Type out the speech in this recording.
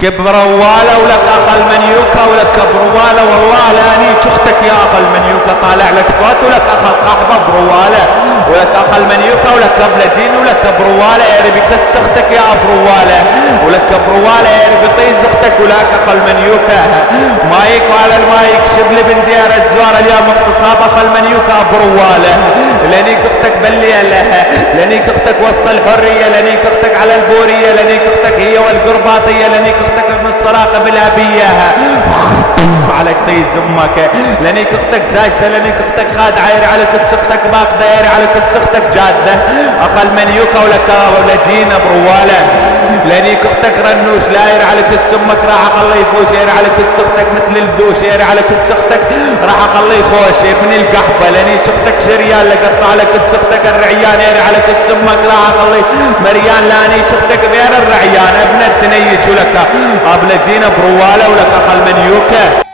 كبروالة ولك أخ المنيوكة ولك بروالة. والله لاني اختك يا أخ المنيوكة طالع لك صوت ولك أخ القحبة بروالة ولك أخ المنيوكة ولك بلجين ولك بروالة يا بكس اختك يا بروالة ولك بروالة يا بطيز اختك ولك أخ المنيوكة. مايك وعلى المايك شبل بن ديار الزوار اليوم اغتصاب أخ المنيوكة بروالة. لانيك اختك بالليلة لانيك اختك وسط الحرية لانيك اختك على البورية لانيك اختك هي والقرباطية لانيك اختك ابن الصراقة بالابية عليك طيز امك لانيك اختك ساجدة لانيك اختك خادعة يري عليك اختك باخدة يري عليك اختك جادة اخ المنيوكة ولك ولجينا بروالة لانيك اختك رنوش لا يري عليك امك راح اخليه يفوش يري عليك اختك مثل الدوش يري عليك اختك راح اخليه يخوش ابن القحبة لانيك اختك شريان لقطع لك اختك الرعيان يري عليك امك راح اخليه مريان لانيك اختك غير الرعيان ابن التنيج ولك ابلجينا بروالة ولك اخ المنيوكة.